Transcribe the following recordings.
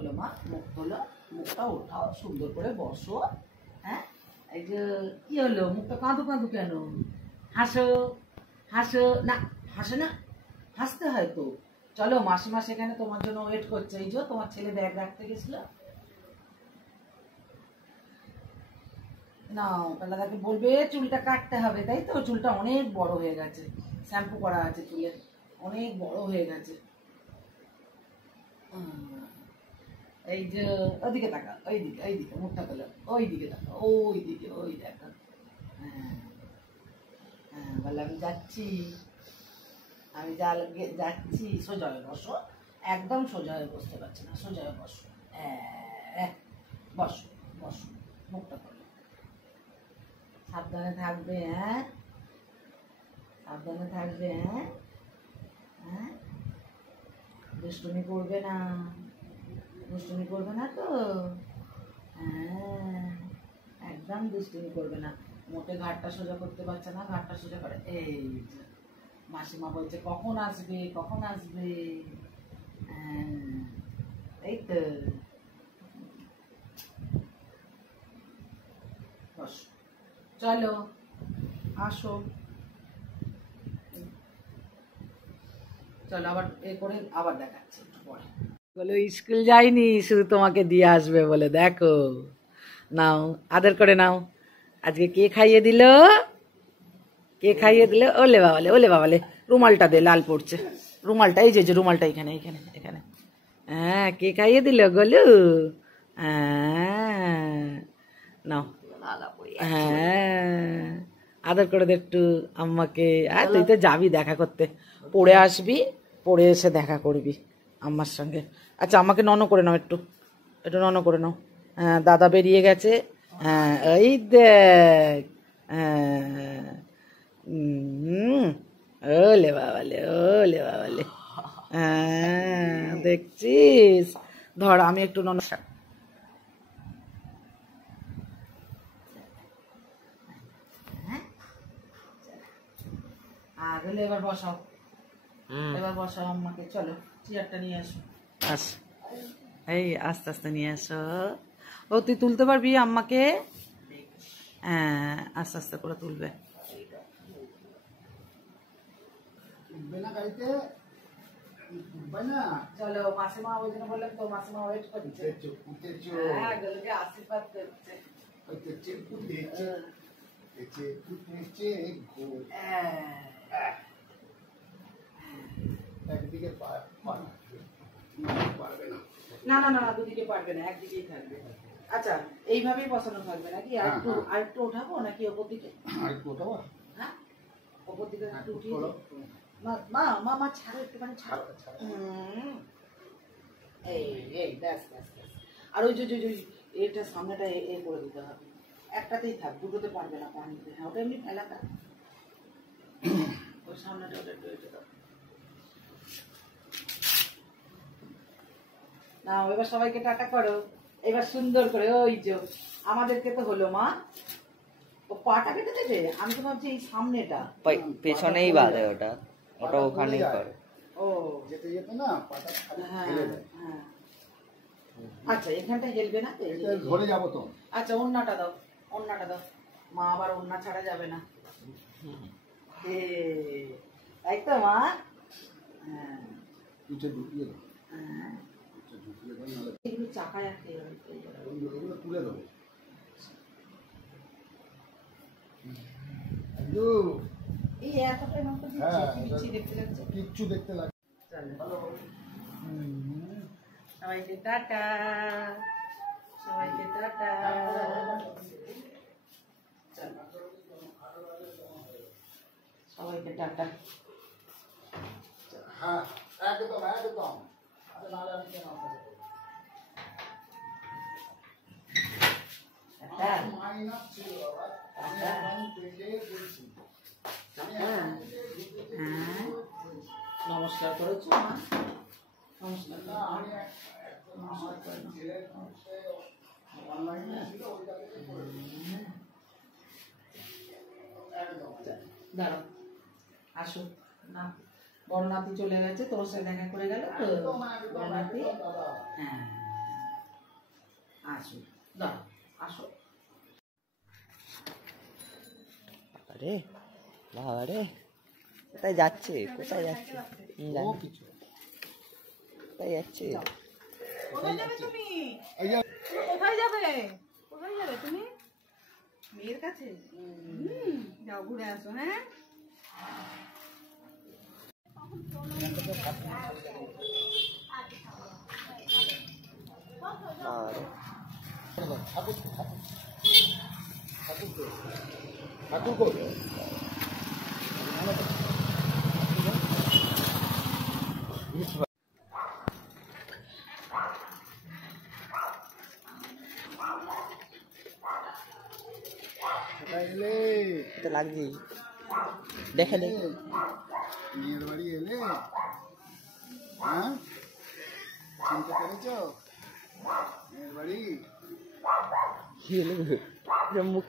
হলো মা, মুখ তোলো, মুখটা ওঠাও, সুন্দর করে বসো। হ্যাঁ, এই যে কি হলো, মুখটা কাঁদু কাঁদু কেন? হাসো, হাসো না, হাসো না, হাসতে হয় তো। চলো, মাসিমা সেখানে তোমার জন্য ওয়েট করছে। এই যে তোমার ছেলে ব্যাগ রাখতে গেছিল না, তাহলে তাকে বলবে চুলটা কাটতে হবে, তাই তো? চুলটা অনেক বড় হয়ে গেছে, শ্যাম্পু করা আছে, চুলের অনেক বড় হয়ে গেছে। এই যে ওইদিকে তাকা, ওইদিকে, ওইদিকে মুখটা তোলো, ওইদিকে তাকা, ওইদিকে, ওই দেখা। হ্যাঁ হ্যাঁ, বলে আমি যাচ্ছি, আমি যাচ্ছি। সোজা হয়ে বসো, একদম সোজা হয়ে বসতে পারছি না, সোজা হয়ে বসো। বসো, বসো, মুখটা তোলো, সাবধানে থাকবে। হ্যাঁ, সাবধানে থাকবে। হ্যাঁ হ্যাঁ, দুষ্টুমি করবে না, দুষ্টুমি করবে না তো? হ্যাঁ, একদম দুষ্টুমি করবে না। মোটে ঘাটটা সোজা করতে পারছে না, ঘাটটা সোজা করে। এই যে মাসিমা বলছে কখন আসবে, কখন আসবে। এই তো, বস, চলো আসো, চলো আবার এ করে আবার দেখাচ্ছি একটু পরে। বলে স্কুল যাইনি, শুধু তোমাকে দিয়ে আসবে বলে। দেখো, নাও, আদর করে নাও। আজকে কে খাইয়ে দিল, কে খাইয়ে দিল? ওলে বাবালে, ওলে বাবালে, রুমালটা দে, লাল পড়ছে রুমালটা। এই যে রুমালটা এখানে, এখানে, এখানে। হ্যাঁ, কে খাইয়ে দিল গলু? হ্যাঁ, নাও। হ্যাঁ, আদর করে দে একটু আম্মাকে। আর তুই তো যাবি দেখা করতে, পড়ে আসবি, পড়ে এসে দেখা করবি আম্মার সঙ্গে। আচ্ছা, আমাকে নন করে নাও, একটু একটু নন করে নাও। হ্যাঁ, দাদা বেরিয়ে গেছে। হ্যাঁ, এই দেখ। হ্যাঁ, ওলে বাবালে, ওলে বাবালে। হ্যাঁ, দেখছিস? ধর, আমি একটু নন। আর হলে এবার বসাও, এবার বসাও আম্মাকে। চলো, চেয়ারটা নিয়ে আসো। আস, এই আস্তে আস্তে নিয়ে আসো। ও, তুই তুলতে পারবি আম্মাকে? হ্যাঁ, আস্তে আস্তে করে তুলবে। চলো, মাসিমা ওই জন্য বললাম তো, মাসিমা ওয়েট করছে। হ্যাঁ, গলুকে আশীর্বাদ করছে। না না না, দুদিকে পারবে না, একদিকেই থাকবে। আচ্ছা, এইভাবেই বসানো থাকবে নাকি? আর একটু ওঠাবো নাকি ওপর দিকে? হ্যাঁ, ওপর দিকে একটু উঠিয়ে মা, মা, মা ছাড়ো, একটুখানি ছাড়ো। এই এই, ব্যাস ব্যাস ব্যাস। আর ওই যে এটা সামনেটা এ করে দিতে হবে, একটাতেই থাক, দুটোতে পারবে না পানিতে। হ্যাঁ, ওটা এমনি ফেলাটা, ওই সামনেটা ওটা একটু এটা দাও। না, এবার সবাইকে টাটা করো, এবার সুন্দর করে। ওই যে আমাদেরকে তো হলো মা, ও পাটা কেটে দেবে। আমি তো ভাবছি এই সামনেটা, পেছনেই বাঁধে ওটা, ওটা ওখানেই করে। ও, যেতে যেতে না পাটা ফেলে দেয়। হ্যাঁ, আচ্ছা, এখানটা হেলবে না তো, ধরে যাবো তো। আচ্ছা, ওন্নাটা দাও, ওন্নাটা দাও মা, আবার ওন্না ছাড়া যাবে না। তাই তো মা? হ্যাঁ, ঢুকিয়ে দাও। হ্যাঁ, এগুলো চাকায় রাখতে হবে, তুলে দেবো। এই এতটাই মাত্র দিচ্ছি, দেখতে লাগছে, কিচ্ছু দেখতে লাগছে। সবাইকে টাটা, সবাইকে টাটা। সবাইকে টাটা। হ্যাঁ, একদম একদম। নমস্কার করেছো মা? নমস্কার। দাঁড়াও, আসো না, বড় নাতি চলে গেছে, তোর সাথে দেখা করে গেল তো বড় নাতি। হ্যাঁ, আসো, দাঁড়াও, আসো। আরে বাবা রে, কোথায় যাচ্ছে কোথায় যাচ্ছে? কোথায় যাচ্ছে? কোথায় যাবে তুমি? কোথায় যাবে? কোথায় যাবে তুমি? মেয়ের কাছে? যাও ঘুরে আসো। হ্যাঁ, তো লাগছে, দেখে দে। মেয়ের বাড়ি এলে, হ্যাঁ চিনতে পেরেছো? মেয়ের বাড়ি মুখ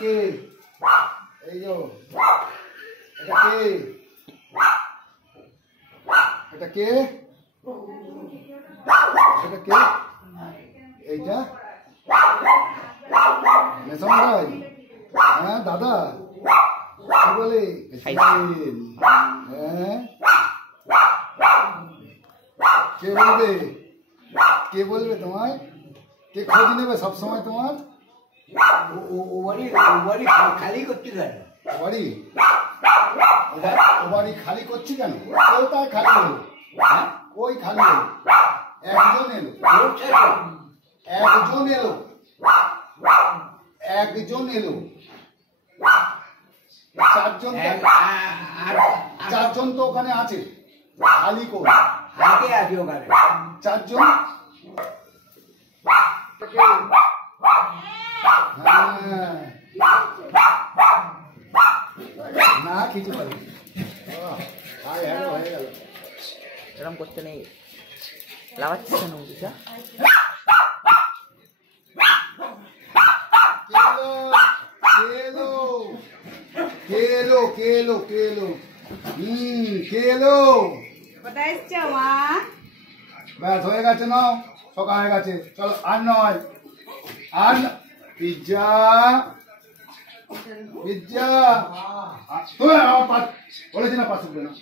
কে? এই যো, এটা কে? এটা কে? এটা কে? এইটা মেসম ভাই? হ্যাঁ দাদা, কি বলে? হ্যাঁ, কে বলবে? কে বলবে তোমায়? কে খোঁজ নেবে সবসময় তোমার? খালি করতে গেল বাড়ি ও বাড়ি খালি করছি কেন? কেউ তাই খালি হলো, ওই খালি হলো, একজন এলো, একজন এলো, একজন এলো, চারজন তো ওখানে আছে, খালি করে হাতে আছে ওখানে চারজন। না কিছু পারি হয়ে গেল। এরকম করতে নেই, লাগাচ্ছিস কেন বুঝা? কেলো কেলো কেলো কেলো কোথায় এসছো মা? ব্যাস হয়ে গেছে, নাও সকাল হয়ে গেছে, চলো আর নয়, আর পিজ্জা পিজ্জা বলেছি না পাশে না